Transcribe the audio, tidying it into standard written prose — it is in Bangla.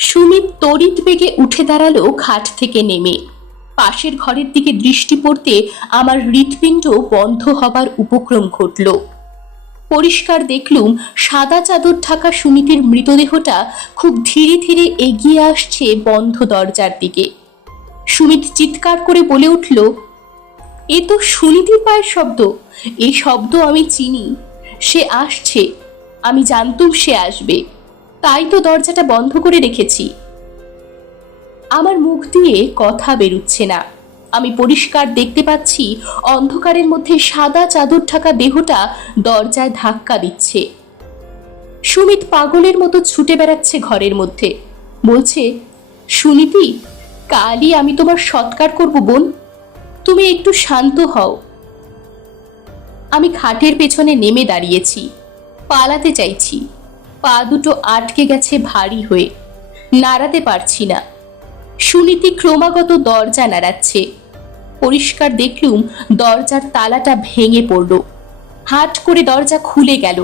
সুমিত তড়িৎ বেগে উঠে দাঁড়ালো খাট থেকে নেমে। পাশের ঘরের দিকে দৃষ্টি পড়তে আমার হৃৎপিণ্ড বন্ধ হবার উপক্রম ঘটল। পরিষ্কার দেখলুম সাদা চাদর ঢাকা সুমিতের মৃতদেহটা খুব ধীরে ধীরে এগিয়ে আসছে বন্ধ দরজার দিকে। সুমিত চিৎকার করে বলে উঠল, এ তো সুনীতির পায়ের শব্দ। এই শব্দ আমি চিনি। সে আসছে। আমি জানতুম সে আসবে, তাই তো দরজাটা বন্ধ করে রেখেছি। আমার মুখ দিয়ে কথা বেরুচ্ছে না। আমি পরিষ্কার দেখতে পাচ্ছি অন্ধকারের মধ্যে সাদা চাদর ঢাকা দেহটা দরজায় ধাক্কা দিচ্ছে। সুমিত পাগলের মতো ছুটে বেড়াচ্ছে ঘরের মধ্যে, বলছে, সুনীতি, কালই আমি তোমার সৎকার করব বোন, তুমি একটু শান্ত হও। আমি খাটের পেছনে নেমে দাঁড়িয়েছি, পালাতে চাইছি। পা দুটো আটকে গেছে ভারী হয়ে, নাড়াতে পারছি না। সুনীতি ক্রমাগত দরজা নাড়াচ্ছে। পরিষ্কার দেখলুম দরজার তালাটা ভেঙে পড়ল। হাট করে দরজা খুলে গেল।